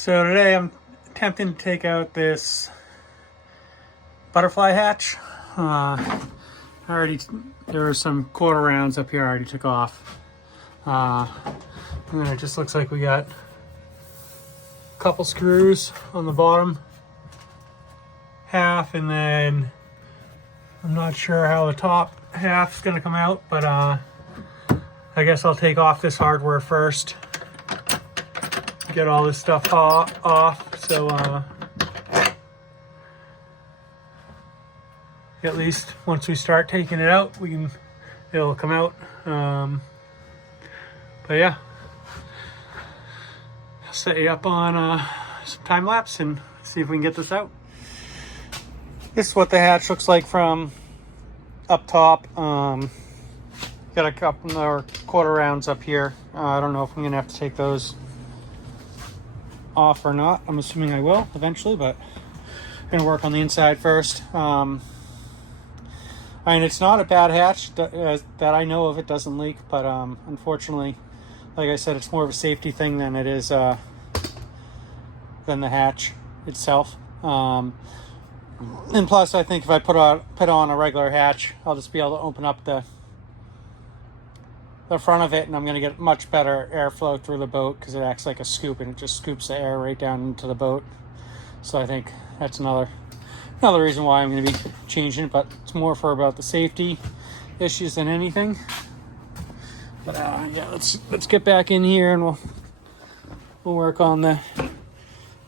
So today I'm attempting to take out this butterfly hatch. There were some quarter rounds up here I already took off. And then it just looks like we got a couple screws on the bottom half, and then I'm not sure how the top half's gonna come out, but I guess I'll take off this hardware first. Get all this stuff off, so at least once we start taking it out, it'll come out. But yeah, I'll set you up on some time lapse and see if we can get this out. This is what the hatch looks like from up top. Got a couple more quarter rounds up here. I don't know if I'm gonna have to take those off or not. I'm assuming I will eventually, but I'm gonna work on the inside first. I mean, it's not a bad hatch that I know of. It doesn't leak, but unfortunately, like I said, it's more of a safety thing than it is than the hatch itself. And plus, I think if I put on a regular hatch, I'll just be able to open up the front of it, and I'm going to get much better airflow through the boat because it acts like a scoop, and it just scoops the air right down into the boat. So I think that's another reason why I'm going to be changing it, but it's more for about the safety issues than anything. But yeah, let's get back in here and we'll work on the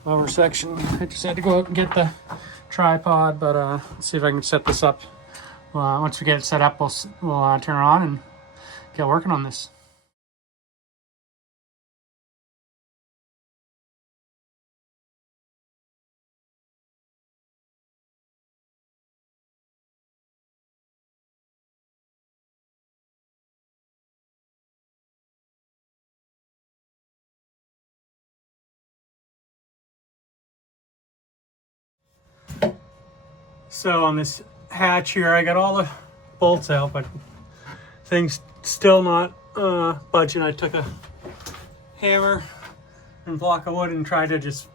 lower section. I just had to go out and get the tripod, but let's see if I can set this up. Once we get it set up, we'll turn it on and get working on this. So on this hatch here, I got all the bolts out, but things still not budging. I took a hammer and block of wood and tried to just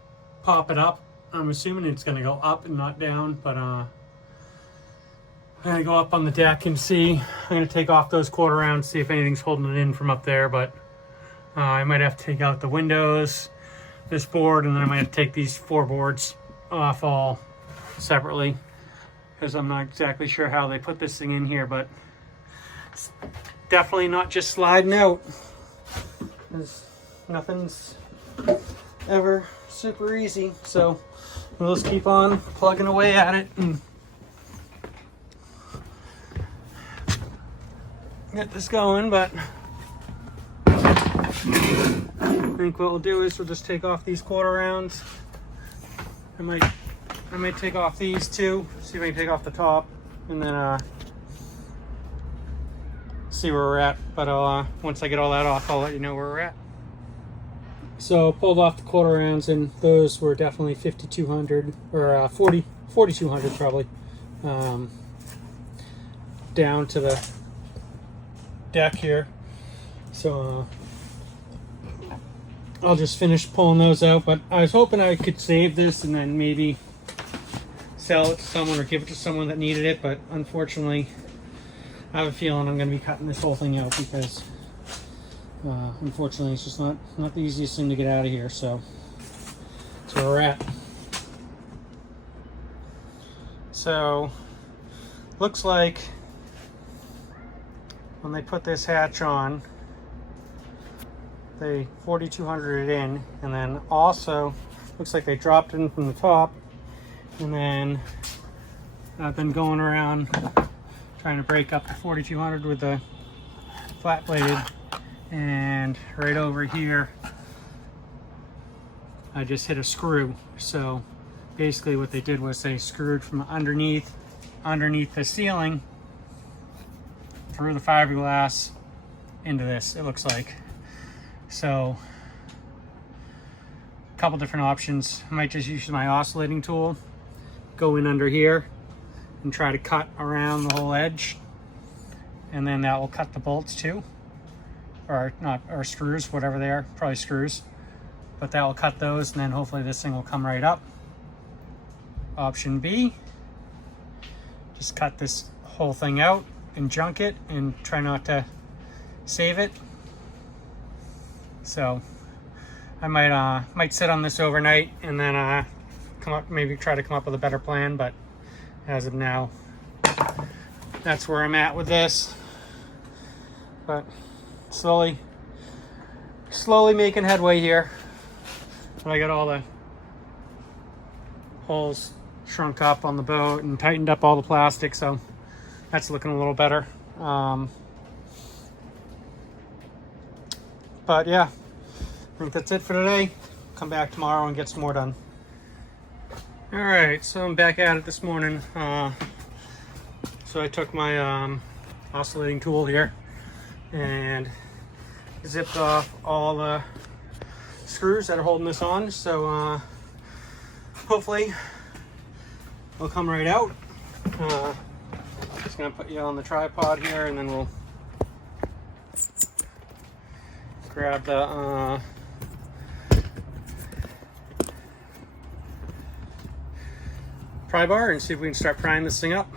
pop it up. I'm assuming it's going to go up and not down, but I'm going to go up on the deck and see. I'm going to take off those quarter rounds, see if anything's holding it in from up there, but I might have to take out the windows, this board, and then I might have to take these 4 boards off all separately, because I'm not exactly sure how they put this thing in here, but it's definitely not just sliding out. Nothing's ever super easy, so we'll just keep on plugging away at it and get this going. But I think what we'll do is we'll just take off these quarter rounds. I might take off these too, see if I can take off the top, and then see where we're at. But once I get all that off, I'll let you know where we're at. So pulled off the quarter rounds, and those were definitely 5200 or 4200 probably, down to the deck here. So I'll just finish pulling those out, but I was hoping I could save this and then maybe sell it to someone or give it to someone that needed it, but unfortunately I have a feeling I'm going to be cutting this whole thing out because unfortunately it's just not the easiest thing to get out of here. So that's where we're at. So looks like when they put this hatch on, they 4200 it in, and then also looks like they dropped it in from the top, and then I've been going around trying to break up the 4200 with the flat bladed, and right over here I just hit a screw. So basically what they did was they screwed from underneath the ceiling through the fiberglass into this, it looks like. So a couple different options. I might just use my oscillating tool, go in under here and try to cut around the whole edge, and then that will cut the bolts too, or not, or screws, whatever they are, probably screws. but that will cut those, and then hopefully this thing will come right up. Option B, just cut this whole thing out and junk it and try not to save it. So I might sit on this overnight and then maybe try to come up with a better plan, but as of now, that's where I'm at with this. But slowly making headway here. But I got all the holes shrunk up on the boat and tightened up all the plastic, so that's looking a little better. But yeah, I think that's it for today. Come back tomorrow and get some more done. All right, so I'm back at it this morning. So I took my oscillating tool here and zipped off all the screws that are holding this on. So hopefully it'll come right out. Just gonna put you on the tripod here, and then we'll grab the pry bar and see if we can start prying this thing up.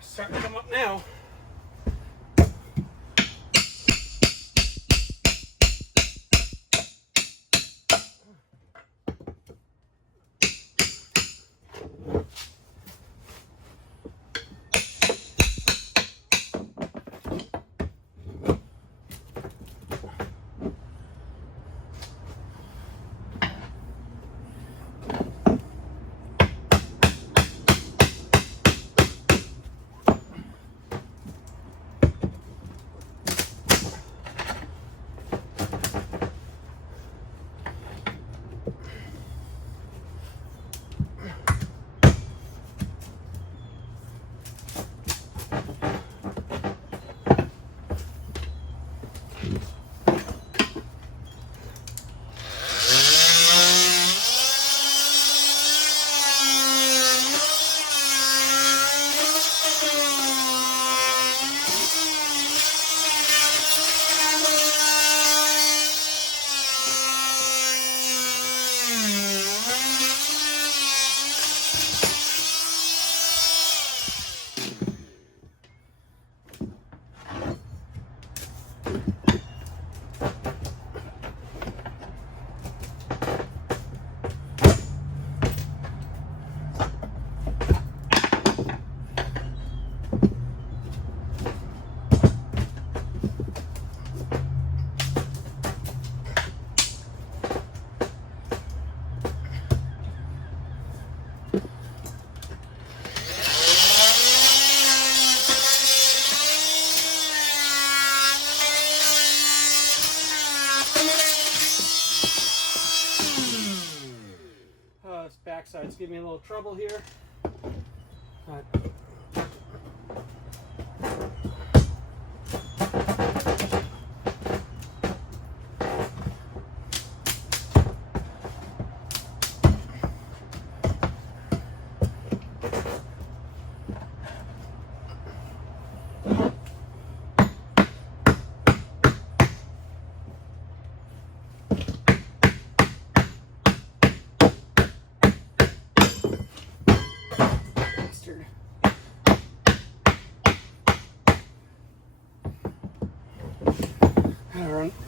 Starting to come up now. Backside's giving me a little trouble here. But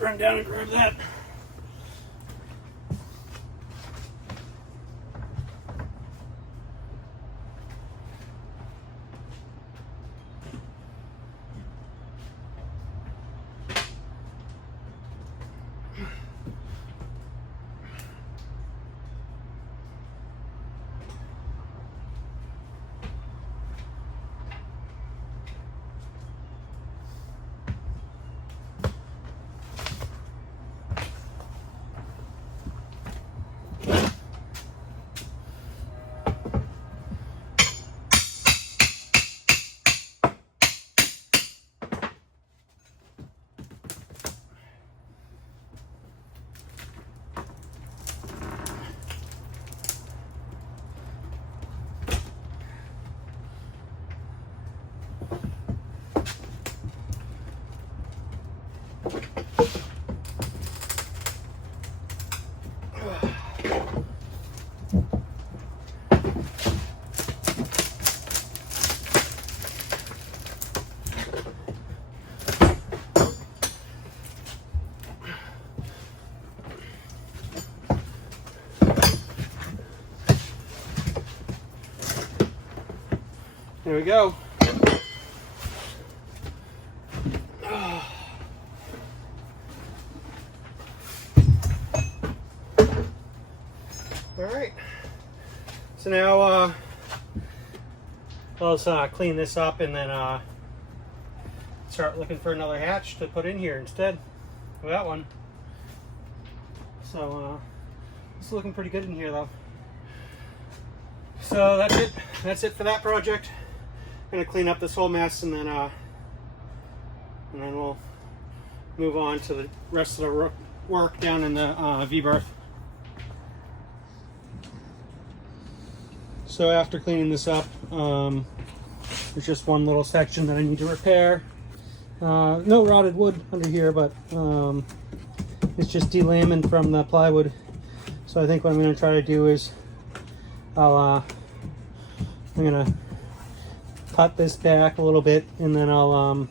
run down and grab that. There we go. All right. So now let's clean this up and then start looking for another hatch to put in here instead of that one. So it's looking pretty good in here though. So that's it. That's it for that project. I'm gonna clean up this whole mess and then we'll move on to the rest of the work down in the V-berth. So after cleaning this up, there's just one little section that I need to repair. No rotted wood under here, but it's just delaminate from the plywood. So I think what I'm going to try to do is I'm going to cut this back a little bit, and then I'll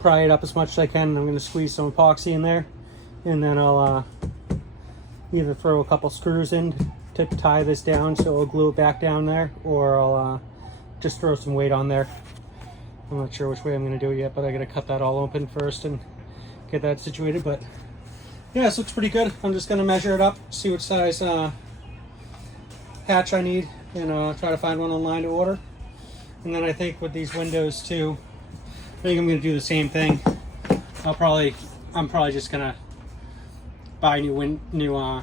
pry it up as much as I can. And I'm going to squeeze some epoxy in there, and then I'll either throw a couple screws in to tie this down so it'll glue it back down there, or I'll just throw some weight on there. I'm not sure which way I'm going to do it yet, but I got to cut that all open first and get that situated. But yeah, this looks pretty good. I'm just going to measure it up, see what size hatch I need, and try to find one online to order. And then I think with these windows too, I think I'm going to do the same thing. I'm probably just going to buy new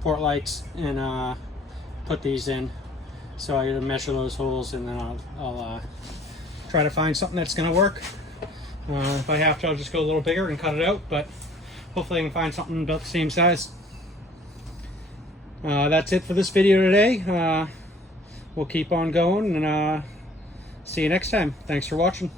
port lights and put these in. So I gotta measure those holes, and then I'll try to find something that's gonna work. If I have to, I'll just go a little bigger and cut it out, but hopefully I can find something about the same size. That's it for this video today. We'll keep on going, and see you next time. Thanks for watching.